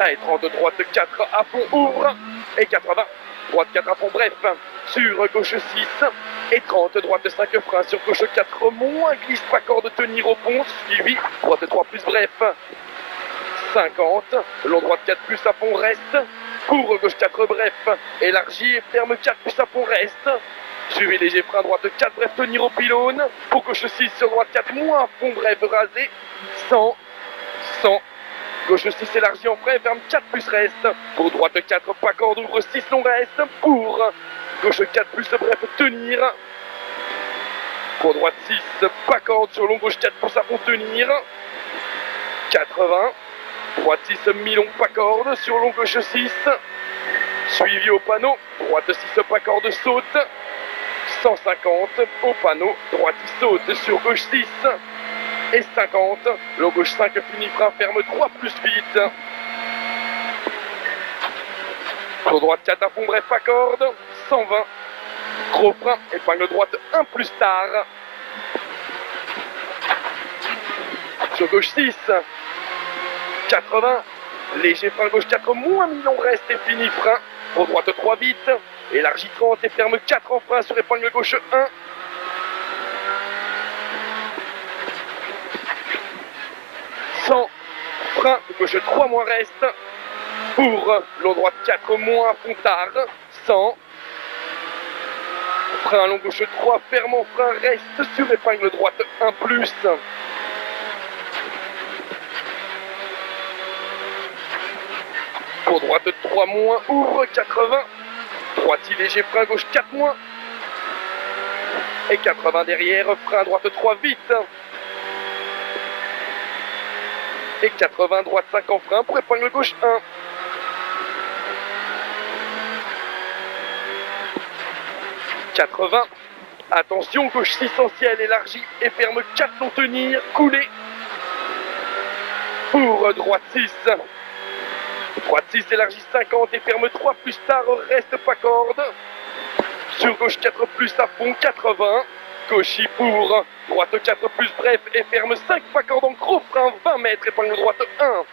Allez, 30, droite 4 à fond, ouvre. Et 80, droite 4 à fond, bref. Sur gauche 6 et 30, droite 5 frein. Sur gauche 4, moins glisse, pas corde, tenir au pont. Suivi, droite 3 plus, bref. 50, long droite 4 plus à fond, reste. Pour gauche 4, bref. Élargi et ferme 4 plus à fond, reste. Suivi léger frein, droite 4, bref, tenir au pylône. Pour gauche 6, sur droite 4, moins à fond, bref, rasé. 100, 100. Gauche 6 élargi en frein, ferme 4 plus reste. Pour droite 4, pas corde, ouvre 6 long reste. Pour gauche 4 plus, bref, tenir. Pour droite 6, pas corde, sur long gauche 4 plus à fond, tenir. 80. Droite 6, mi-long, pas corde, sur long gauche 6. Suivi au panneau, droite 6, pas corde, saute. 150, au panneau, droite 6 saute, sur gauche 6. Et 50, long gauche 5, fini frein, ferme 3 plus vite. Sur droite 4 à fond, bref, pas corde. 120, gros frein, épingle droite 1 plus tard. Sur gauche 6, 80, léger frein gauche 4, moins mi-long reste et fini frein. Pour droite 3 vite, élargi 30 et ferme 4 en frein sur épingle gauche 1. 100, frein gauche 3 moins reste. Pour long droite 4 moins à fond tard. 100, frein long gauche 3, ferme en frein, reste sur épingle droite 1 plus. Pour droite 3 moins, ouvre 80. Droite léger, frein gauche 4 moins. Et 80 derrière, frein droite 3 vite. Et 80, droite 5 en frein pour épingle gauche 1. 80. Attention, gauche 6 en ciel, élargi et ferme 4 long tenir, couler. Pour droite 6. Droite 6, élargie 50 et ferme 3 plus tard, reste pas corde. Sur gauche 4 plus à fond, 80. Gauchy pour droite 4 plus, bref, et ferme 5 pas corde en gros frein, 20 mètres, épingle droite 1.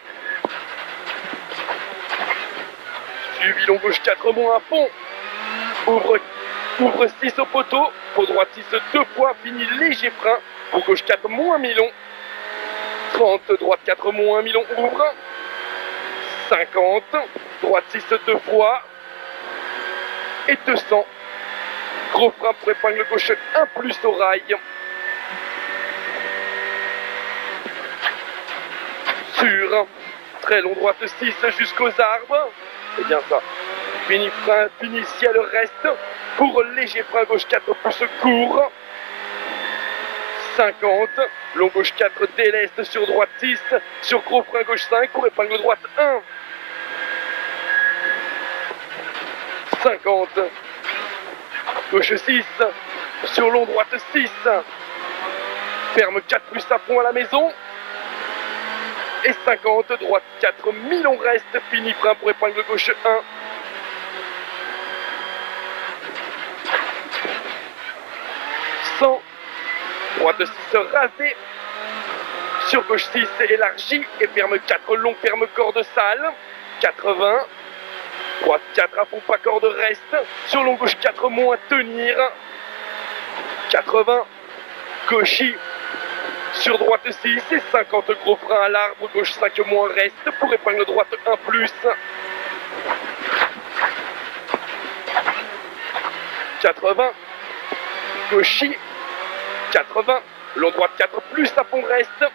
Suivi long gauche 4 moins à fond. Ouvre 6 au poteau. Pour droite 6, 2 fois, fini léger frein. Pour gauche 4 moins mi-long. 30, droite 4 moins mi-long, ouvre. 50, droite 6 2 fois. Et 200. Gros frein pour épingle gauche 1 plus au rail. Sur très long droite 6 jusqu'aux arbres. C'est bien ça. Fini frein, fini ciel reste. Pour léger frein gauche 4 plus court. 50. Long gauche 4 déleste sur droite 6. Sur gros frein gauche 5 pour épingle droite 1. 50. Gauche 6. Sur long droite 6. Ferme 4 plus à fond à la maison. Et 50. Droite 4. Mi-long reste. Fini frein pour épingle gauche 1. 100. Droite 6 rasée. Sur gauche 6 élargie et ferme 4 long, ferme corde sale. 80. Droite 4 à fond, pas corde reste. Sur long gauche 4 moins tenir. 80. Gauchy. Sur droite 6 et 50 gros frein à l'arbre. Gauche 5 moins reste pour épingle droite 1 plus. 80. Gauchy. 80. Long droite 4 plus à fond reste.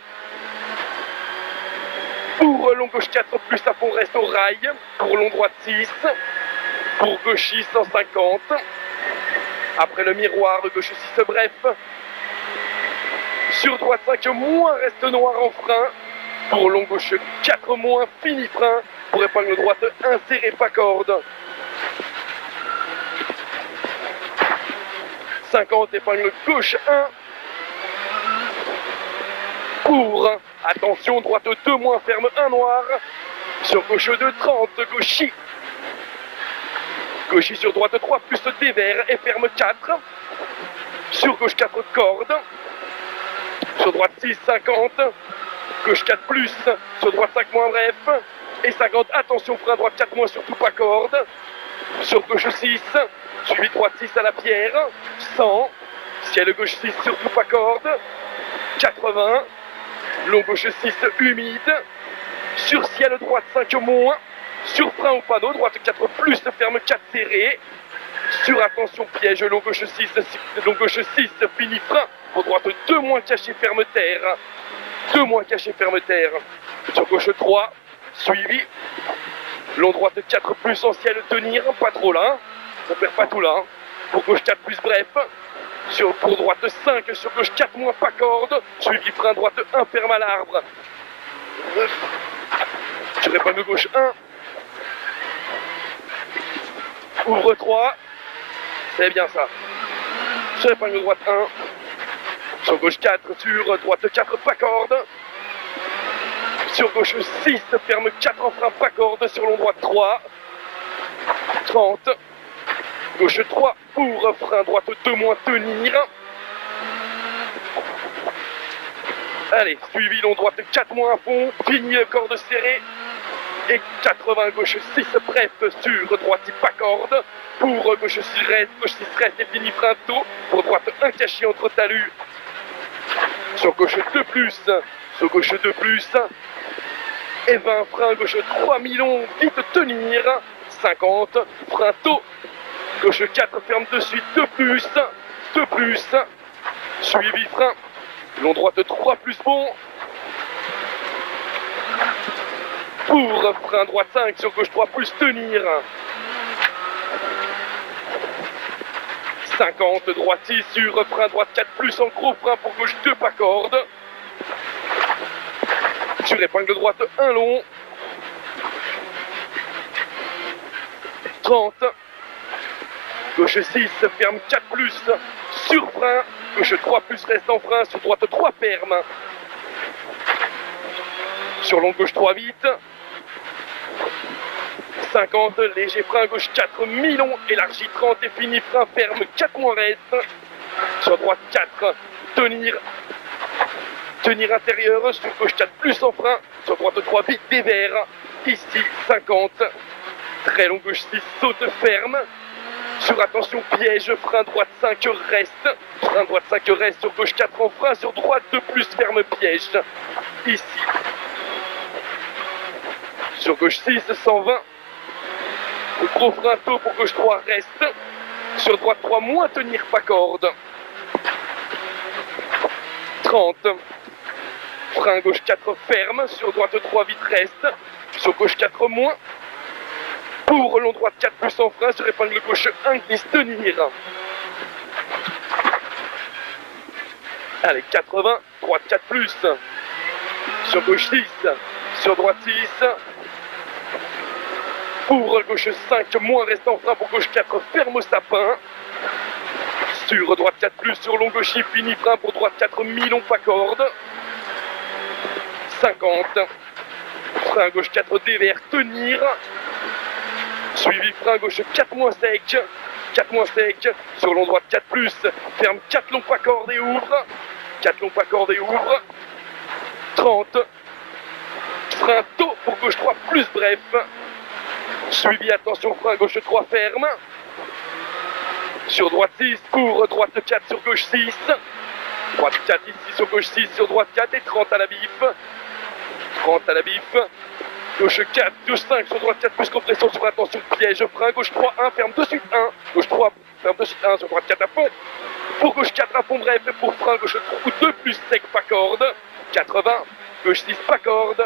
Pour long gauche 4 plus à fond reste au rail. Pour long droite 6. Pour gauchy 150. Après le miroir, gauche 6 bref. Sur droite 5 moins reste noir en frein. Pour long gauche 4 moins, fini frein. Pour épingle droite inséré pas corde. 50 épingle gauche 1. Pour, attention, droite 2 moins, ferme 1 noir. Sur gauche 2, 30, gauchy. Gauchy sur droite 3, plus dévers et ferme 4. Sur gauche 4, corde. Sur droite 6, 50. Gauche 4 plus. Sur droite 5 moins, bref. et 50, attention, frein droite 4 moins, surtout pas corde, sur gauche 6, suivi droite 6 à la pierre, 100, ciel gauche 6, surtout pas corde, 80, long gauche 6 humide, sur ciel droite 5 moins, sur frein au panneau, droite 4 plus, ferme 4 serré, sur attention piège, long gauche 6, fini frein, pour droite 2 moins caché, ferme terre, 2 moins caché, ferme terre, sur gauche 3, suivi, long droite 4 plus en ciel tenir, pas trop là, on perd pas tout là, pour gauche 4 plus bref, pour droite 5, sur gauche 4 moins pas corde, suivi frein droite 1 ferme à l'arbre, sur épingle gauche 1, ouvre 3, c'est bien ça, sur épingle droite 1, sur gauche 4, sur droite 4 pas corde, sur gauche 6, ferme 4 en frein pas corde, sur long droite 3, 30, gauche 3 pour frein droite 2 moins tenir, allez, suivi long droite 4 moins à fond, fini corde serrée, et 80 gauche 6 bref sur droite pas corde, pour gauche 6 reste et fini frein tôt, pour droite 1 caché entre talus, sur gauche 2 plus, sur gauche 2 plus, et 20 frein gauche 3 mi-long, vite tenir, 50, frein tôt, gauche 4 ferme de suite 2 plus, suivi frein, long droite 3 plus bon, pour frein droite 5 sur gauche 3 plus tenir, 50 droite 6 sur frein droite 4 plus en gros frein pour gauche 2 pas corde, sur épingle droite 1 long, 30, gauche 6 ferme 4 plus sur frein, gauche 3 plus reste en frein, sur droite 3 ferme, sur long gauche 3 vite, 50, léger frein gauche 4 mi-long, élargi 30 et fini frein ferme 4 moins reste, sur droite 4, tenir intérieur, sur gauche 4 plus en frein, sur droite 3 vite dévers, ici 50, très long gauche 6 saute ferme, sur attention piège, frein droite 5 reste, frein droite 5 reste, sur gauche 4 en frein, sur droite 2 plus ferme piège, ici, sur gauche 6 120, gros frein tôt pour gauche 3 reste, sur droite 3 moins tenir pas corde, 30, frein gauche 4 ferme, sur droite 3 vite reste, sur gauche 4 moins, pour long droite 4 plus en frein, sur épingle gauche 1 glisse tenir. Allez, 80, droite 4 plus, sur gauche 6, sur droite 6, pour gauche 5, moins reste en frein, pour gauche 4, ferme au sapin, sur droite 4 plus, sur long gauche fini frein, pour droite 4, mi-long pas corde, 50, frein gauche 4 dévers, tenir, suivi frein gauche 4 moins sec, sur long droite 4 plus, ferme 4 longs pas corde et ouvre, 4 longs pas corde et ouvre, 30, frein tôt pour gauche 3 plus bref, suivi attention frein gauche 3 ferme, sur droite 6 pour droite 4 sur gauche 6, droite 4 ici sur gauche 6 sur droite 4 et 30 à la bif, gauche 4, gauche 5 sur droite 4 plus compression sur attention piège, frein gauche 3 1 ferme de suite 1, gauche 3 ferme de suite 1 sur droite 4 à fond, pour gauche 4 à fond bref et pour frein gauche 3 2 plus sec pas corde, 80, gauche 6 pas corde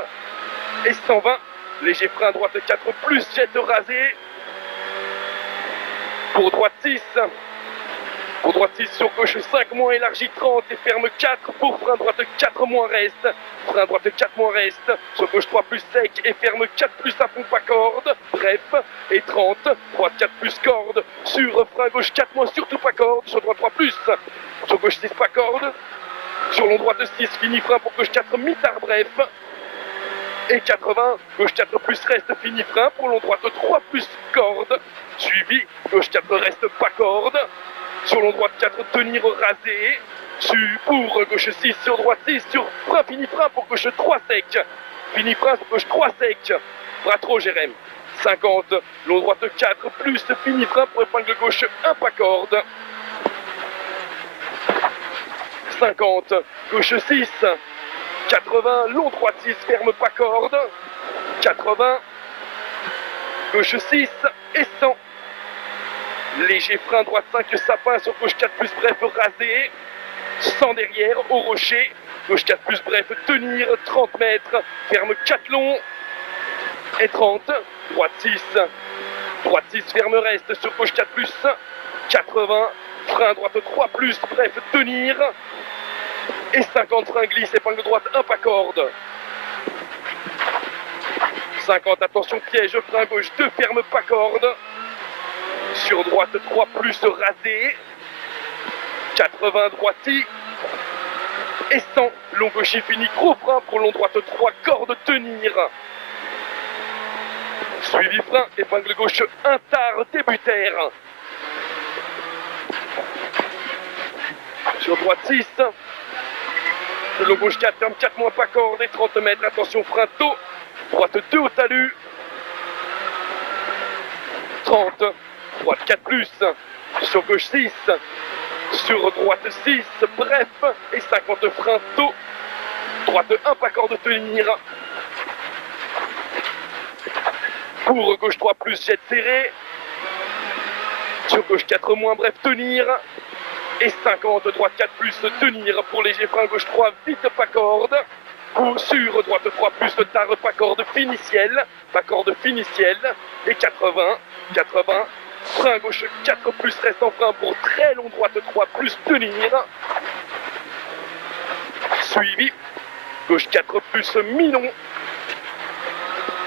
et 120, léger frein droite 4 plus jet rasé, pour droite 6, sur gauche 5 moins élargi 30 et ferme 4, pour frein droite 4 moins reste, sur gauche 3 plus sec et ferme 4 plus à fond pas corde, bref, et 30, droite 4 plus corde, sur frein gauche 4 moins surtout pas corde, sur droite 3 plus, sur gauche 6 pas corde, sur long droite 6 fini frein pour gauche 4 mi-tard bref, et 80, gauche 4 plus reste fini frein pour long droite 3 plus corde, suivi, gauche 4 reste pas corde, sur long droite 4 tenir rasé, pour gauche 6 sur droite 6 sur frein fini frein pour gauche 3 sec, fini frein sur gauche 3 sec, Bras trop, Jérém. 50, long droite 4, plus fini frein pour épingle gauche, un pas corde. 50, gauche 6, 80, long droite 6, ferme pas corde. 80, gauche 6 et 100. Léger frein, droite 5, sapin sur gauche 4 plus bref, rasé. 100 derrière, au rocher. Gauche 4 plus bref, tenir, 30 mètres. Ferme 4 long et 30. Droite 6. Droite 6, ferme reste sur gauche 4 plus. 80. Frein droite 3 plus, bref, tenir. Et 50, frein glisse, épingle droite, un pas corde. 50, attention piège, frein gauche 2, ferme pas corde. Sur droite 3 plus, rasé. 80, droiti. Et 100, long gauche fini, gros frein pour long droite 3, corde tenir. Suivi frein, épingle gauche, un tard, débutaire. Sur droite 6. Le long gauche 4, ferme 4 moins pas corde et 30 mètres, attention frein tôt. Droite 2 au talus. 30, droite 4 plus. Sur gauche 6. Sur droite 6, bref, et 50 frein tôt. Droite 1 pas corde tenir. Pour gauche 3 plus, jet serré. Sur gauche 4 moins, bref, tenir. Et 50, droite 4 plus, tenir pour léger frein, gauche 3, vite pas corde. Coup sur droite 3 plus, tard pas corde, finiciel. Pas corde, finiciel. Et 80, 80. Frein gauche 4 plus, reste en frein pour très long, droite 3 plus, tenir. Suivi. Gauche 4 plus, mi-long.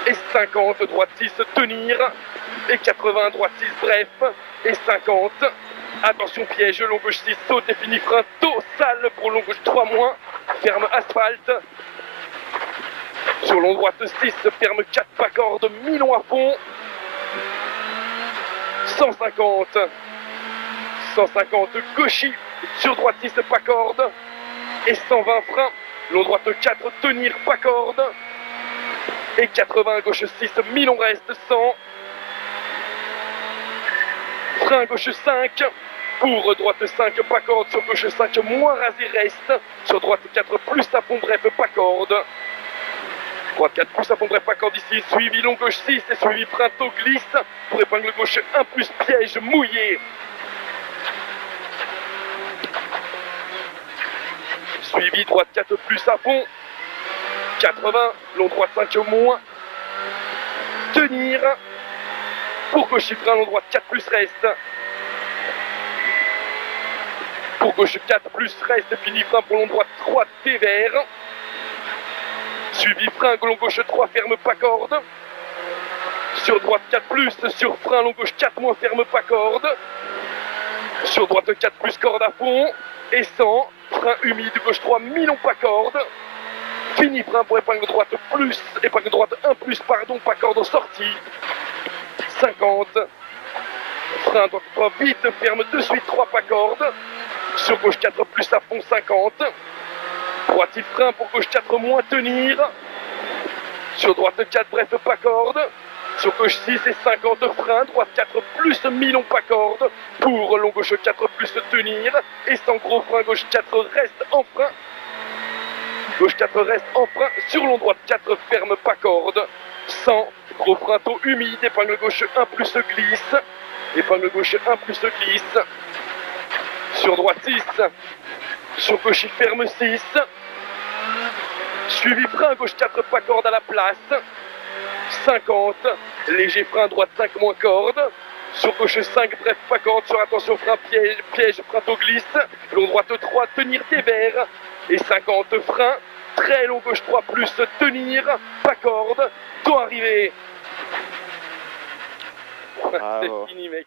Et 50, droite 6, tenir. Et 80, droite 6, bref. Et 50. Attention piège, long gauche 6, saute et fini frein tôt, sale pour long gauche 3 moins. Ferme asphalte. Sur long droite 6, ferme 4 pas corde, mi-long à fond. 150. 150, gauchy. Sur droite 6, pas corde. Et 120 frein. Long droite 4, tenir, pas corde. Et 80, gauche 6, mi-long reste, 100. Frein gauche 5. Pour droite 5, pas corde. Sur gauche 5, moins rasé reste. Sur droite 4, plus à fond, bref, pas corde. Droite 4 plus à fond, bref, pas corde ici. Suivi long gauche 6 et suivi frein tôt glisse. Pour épingle gauche 1 plus, piège mouillé. Suivi droite 4 plus à fond. 80, long droite 5 moins. Tenir. Pour gauche frein, long droite 4 plus reste. Pour gauche 4 plus reste, fini frein pour long droite 3 dévers. Suivi frein, long gauche 3, ferme pas corde. Sur droite 4 plus, sur frein, long gauche 4 moins, ferme pas corde. Sur droite 4 plus, corde à fond. Et 100, frein humide, gauche 3, mi-long pas corde. Fini frein pour épingle droite plus, épingle droite 1 plus, pardon, pas corde en sortie. 50. Frein droite 3 vite, ferme de suite 3 pas corde. Sur gauche 4 plus à fond 50. Droite frein pour gauche 4 moins, tenir. Sur droite 4 bref pas corde. Sur gauche 6 et 50 frein. Droite 4 plus mi-long pas corde. Pour long gauche 4 plus tenir. Et sans gros frein gauche 4 reste en frein. Gauche 4 reste en frein. Sur long droite 4 ferme pas corde. 100, gros frein tôt humide. Épingle gauche 1 plus glisse. Épingle gauche 1 plus glisse. Sur droite 6. Sur gauche il ferme 6. Suivi frein gauche 4 pas corde à la place. 50. Léger frein droite 5 moins corde. Sur gauche 5 bref pas corde. Sur attention frein piège frein tôt glisse. Long droite 3 tenir dévers. Et 50 frein. Très long gauche 3 plus tenir. Pas corde. Tôt arrivé. C'est fini mec.